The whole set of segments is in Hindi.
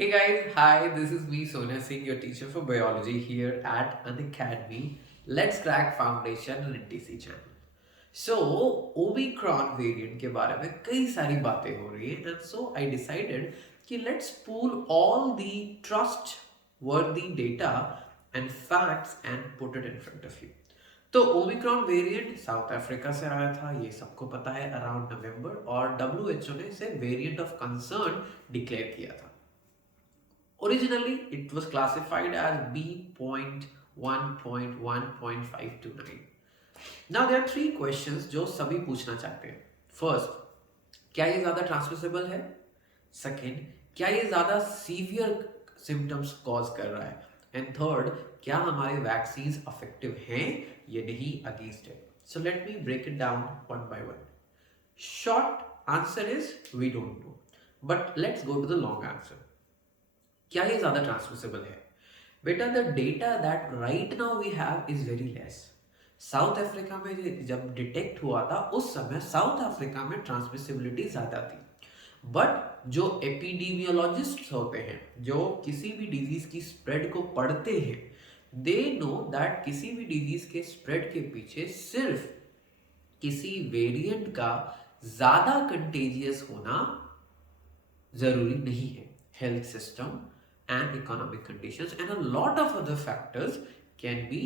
Hey guys, hi, this is me Sonia Singh, your teacher for biology here at Unacademy. Let's crack foundation and NTC channel. So, Omicron variant के बारे में कई सारी बातें हो रही हैं and so I decided कि let's pool all the trustworthy data and facts and put it in front of you. तो ओमिक्रॉन वेरिएंट साउथ अफ्रीका से आया था, ये सबको पता है, अराउंड नवंबर, और WHO ने इसे वेरिएंट ऑफ कंसर्न डिक्लेयर किया था. Originally, it was classified as B.1.1.529. Now, there are three questions जो सभी पूछना चाहते हैं. First, क्या ये ज़्यादा ट्रांसमिसेबल है? Second, क्या ये ज़्यादा सीवियर सिम्टम्स कॉज कर रहा है? एंड थर्ड, क्या हमारे वैक्सीन अफेक्टिव हैं या नहीं against it? So let me break it down one by one. Short answer is we don't know. But let's go to the long answer. क्या ये ज्यादा ट्रांसमिसेबल है? बेटा, the data that right now we have is very less. South Africa में जब डिटेक्ट हुआ था उस समय साउथ अफ्रीका में ट्रांसमिसिबिलिटी ज्यादा थी. बट जो एपिडेमियोलॉजिस्ट होते हैं, जो किसी भी डिजीज की स्प्रेड को पढ़ते हैं, दे नो दैट किसी भी डिजीज के स्प्रेड के पीछे सिर्फ किसी वेरिएंट का ज्यादा कंटेजियस होना जरूरी नहीं है. Health system and economic conditions and a lot of other factors can be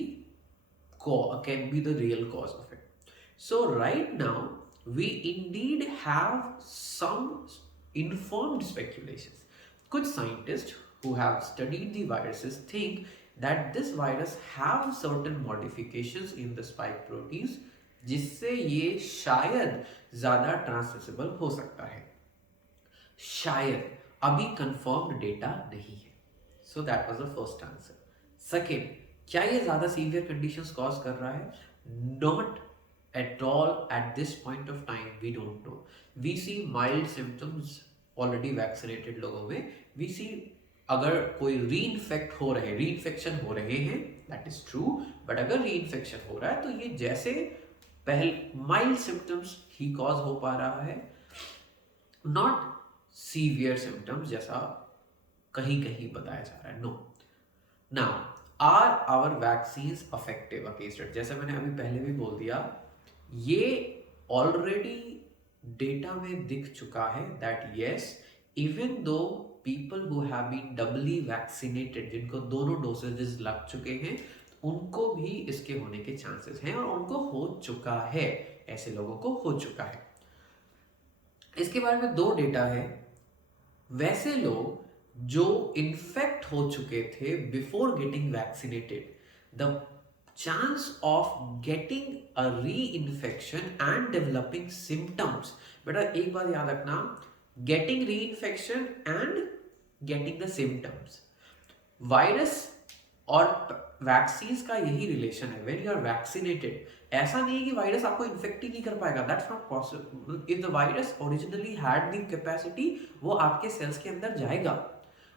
the real cause of it. So right now we indeed have some informed speculations. Kuch scientists who have studied the viruses think that this virus have certain modifications in the spike proteins जिससे ये शायद ज़्यादा ट्रांसमिसिबल हो सकता है. शायद, अभी कंफर्म्ड डेटा नहीं है. So that was the first answer. Second, क्या ये ज्यादा सीवियर कंडीशंस कॉज कर रहा है? Not at all. At this point of time we don't know. We see mild symptoms already vaccinated लोगों में. वी सी अगर कोई री इन्फेक्शन हो रहे हैं, दैट इज ट्रू. बट अगर री इन्फेक्शन हो रहा है तो ये जैसे पहले माइल्ड सिम्टम्स ही कॉज हो पा रहा है, नॉट सीवियर सिम्टम्स जैसा कहीं कहीं बताया जा रहा है. No. Now, are our vaccine effective against it? जैसे मैंने अभी पहले भी बोल दिया, ये ऑलरेडी डेटा में दिख चुका है that yes, even though people who have been doubly vaccinated, जिनको दोनों डोसेजेस लग चुके हैं, उनको भी इसके होने के चांसेस हैं और उनको हो चुका है. ऐसे लोगों को हो चुका है. इसके बारे में दो डेटा है. वैसे लोग जो इन्फेक्ट हो चुके थे before getting vaccinated, the chance of getting a री इन्फेक्शन एंड डेवलपिंग सिम्टम्स. बेटा एक बात याद रखना, गेटिंग री infection and getting the symptoms, virus और वैक्सीन का यही रिलेशन है. व्हेन यू आर वैक्सीनेटेड, ऐसा नहीं है कि वायरस आपको इन्फेक्ट ही नहीं कर पाएगा. That's not possible. If the virus originally had the capacity, वो आपके सेल्स के अंदर जाएगा.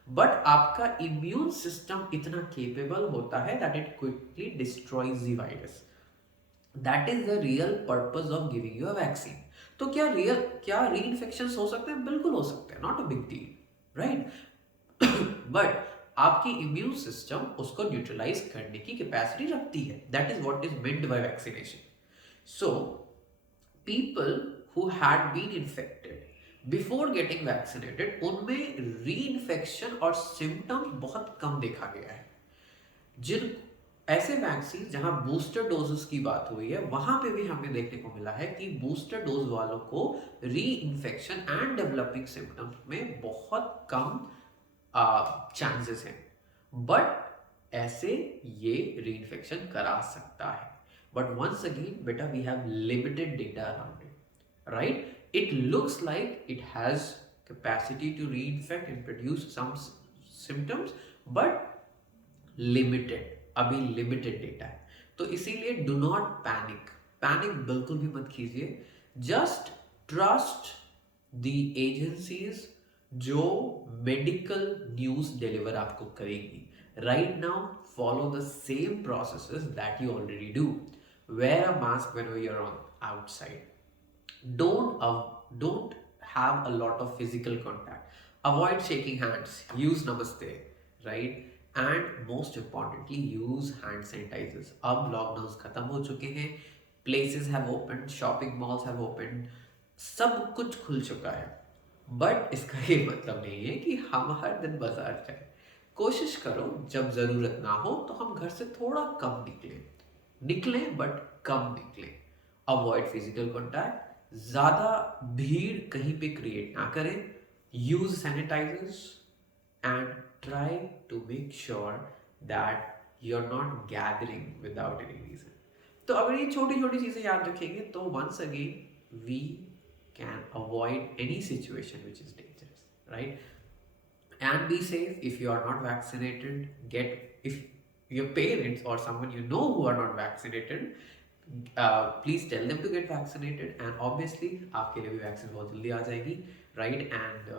बट आपका इम्यून सिस्टम इतना केपेबल होता है that it quickly destroys the virus. That is the real purpose of giving you a vaccine. तो क्या री इन्फेक्शन हो सकते हैं? बिल्कुल हो सकते हैं. Not a big deal, right? But आपकी इम्यून सिस्टम उसको न्यूट्रलाइज करने की कैपेसिटी रखती है. That is what is meant by vaccination. So people who had been infected before getting vaccinated, उनमें री इन्फेक्शन और सिम्टम्स बहुत कम देखा गया है. जिन ऐसे वैक्सीन जहां बूस्टर डोजेस की बात हुई है, वहां पे भी हमें देखने को मिला है कि बूस्टर डोज वालों को री इन्फेक्शन एंड डेवलपिंग सिम्टम्स में बहुत कम चांसेस हैं. बट ऐसे ये री इन्फेक्शन करा सकता है. बट वंस अगेन बेटा, we have limited data around it, right? It looks like it has capacity to reinfect and produce some symptoms, but limited. अभी limited data है. तो इसीलिए do not panic. Panic बिल्कुल भी मत कीजिए. Just trust the agencies जो medical news deliver आपको करेगी. Right now, follow the same processes that you already do. Wear a mask whenever you're on outside. Don't have a lot of physical contact. Avoid shaking hands, use namaste, right? And most importantly, use hand sanitizers. अब lockdowns खत्म हो चुके हैं, places have opened, shopping malls have opened, सब कुछ खुल चुका है। बट इसका ये मतलब नहीं है कि हम हर दिन बाजार जाएं। कोशिश करो जब ज़रूरत ना हो तो हम घर से थोड़ा कम निकलें बट कम निकलें। अवॉइड फिजिकल कॉन्टैक्ट, ज़्यादा भीड़ कहीं पे क्रिएट ना करें। Use sanitisers and try to make sure that you are not gathering without any reason. तो अगर ये छोटी छोटी चीज़ें याद रखेंगे तो once again we can avoid any situation which is dangerous, right? And be safe. If you are not vaccinated, if your parents or someone you know who are not vaccinated, please tell them to get vaccinated. And obviously आपके लिए भी वैक्सीन बहुत जल्दी आ जाएगी, right? And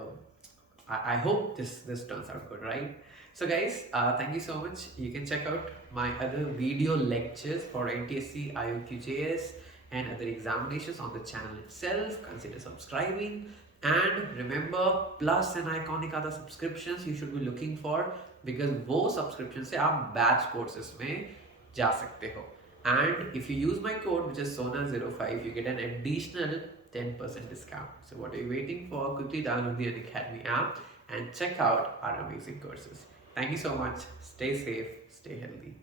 I hope this turns out good, right? So guys, thank you so much. You can check out my other video lectures for NTSC, IOQJS and other examinations on the channel itself. Consider subscribing. And remember, plus and iconic are the subscriptions you should be looking for, because वो subscriptions से आप batch courses में जा सकते हो. And if you use my code, which is Sona05, you get an additional 10% discount. So what are you waiting for? Quickly download the Unacademy app and check out our amazing courses. Thank you so much. Stay safe, stay healthy.